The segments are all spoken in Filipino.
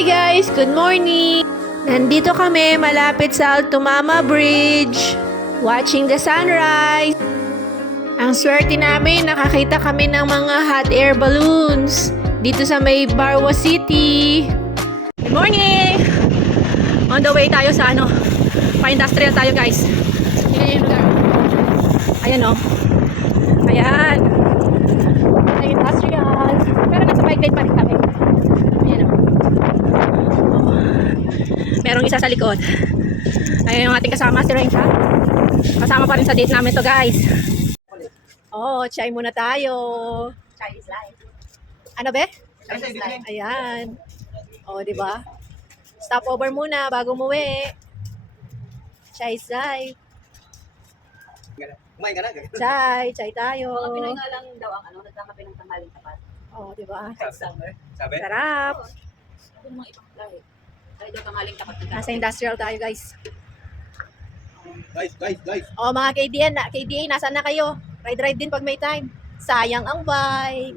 Hi guys! Good morning! Nandito kami malapit sa Alto Mama Bridge, watching the sunrise. Ang swerte namin, nakakita kami ng mga hot air balloons dito sa may Barwa City. Good morning! On the way tayo sa pa-industrial tayo guys. Tingnan yung lugar. Ayan o. Ayan. Ay, industrial. Pero nasa bike lane pa rin kami. Ayan o. Merong isa sa likod. Ayan yung ating kasama, si Renka. Kasama pa rin sa date namin to guys. Oh, chai muna tayo. Chai is life. Ano be? Chai is life. Ayan. Oh, di ba? Stop over muna bago umuwi. Chai is life. Kumain ka na? Chai tayo. Mga Pinoy nga lang daw ang nagkakape ng tanghaling tapat. Oh, di ba? Summer. Sabi? Sarap. Kung mga ibang lahi. Kaya daw tanghaling tapat. Nasa industrial tayo guys. Guys. Oh, mga KDA, nasaan na kayo? Ride din pag may time. Sayang ang bike.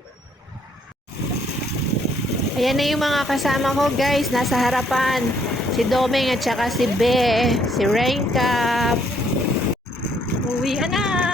Ayan na yung mga kasama ko guys, nasa harapan. Si Domeng at saka si Be, si Renka. Uwi na.